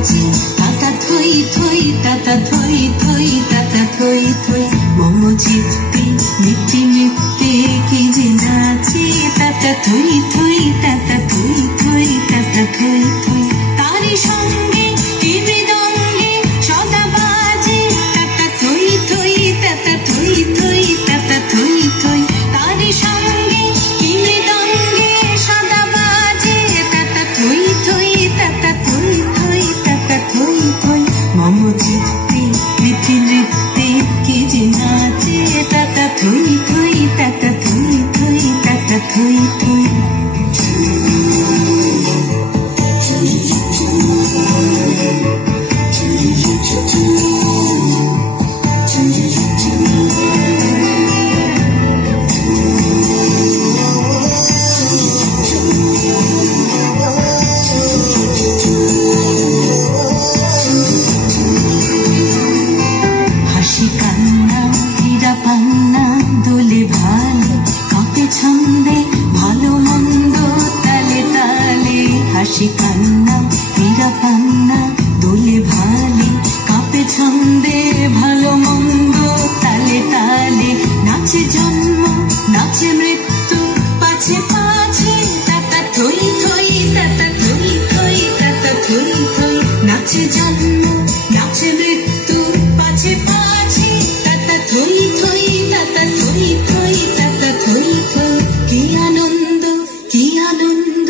বাজে তাতা থই থই তাতা থই থই তাতা থই থই মম চিত্তে নিত্যে নিত্যে কি যে নাচে তাতা থই থই তাতা থই থই তাতা থই থই তারি সঙ্গে কি মৃদঙ্গে সদা বাজে তাতা থই থই তাতা থই থই তাতা থই থই তারি সঙ্গে কি মৃদঙ্গে সদা বাজে তাতা থই থই তাতা থই থই তাতা থই থই মম চিত্তে নিত্যে নিত্যে কি যে নাচে তাতা থই থই তাতা থই থই তাতা থই থই হাসি কান্না হীরা পান্না দোলে ভালে কাঁপে ছন্দে ভালো মন্দ তালে তালে নাচে জন্ম নাচে মৃত্যু পাছে পাছে তাতা থই থই তাতা থই থই তাতা থই থই নাচে জন্ম নাচে মৃত্যু পাছে পাছে তাতা থই থই তাতা থই থই তাতা থই থই কি আনন্দ কি আনন্দ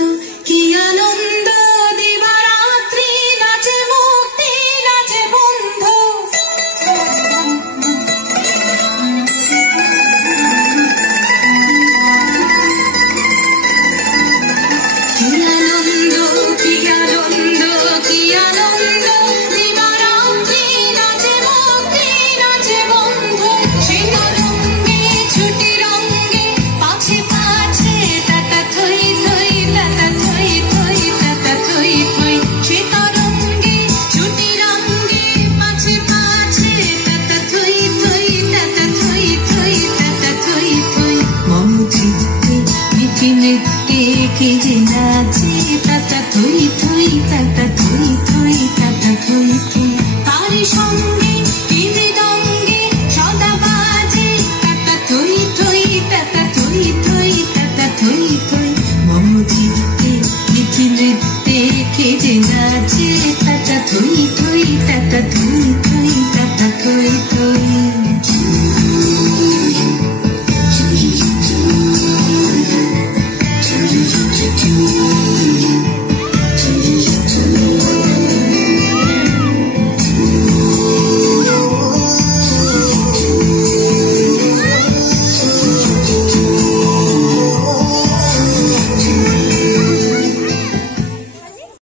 কি আনন্দ দিবারাত্রি নাচে মুক্তি নাচে বন্ধু কি আনন্দ কি আনন্দ কি আনন্দ দিবারাত্রি নাচে মুক্তি নাচে বন্ধু সে তরঙ্গে ছুটি রঙ্গে পাছে পাছে তাতা থই থই তাতা থই থই তাতা থই থই সে তরঙ্গে ছুটি রঙ্গে পাছে পাছে তাতা থই থই তাতা থই থই তাতা থই থই মম চিত্তে নিত্যে নিত্যে কি যে নাচে তাতা থই থই তাতা থই থই তাতা থই থই তারি সঙ্গে কি মৃদঙ্গে সদা বাজে তাতা থই থই তাতা থই থই তাতা থই থই মম চিত্তে নিত্যে নিত্যে কি যে নাচে তাতা থই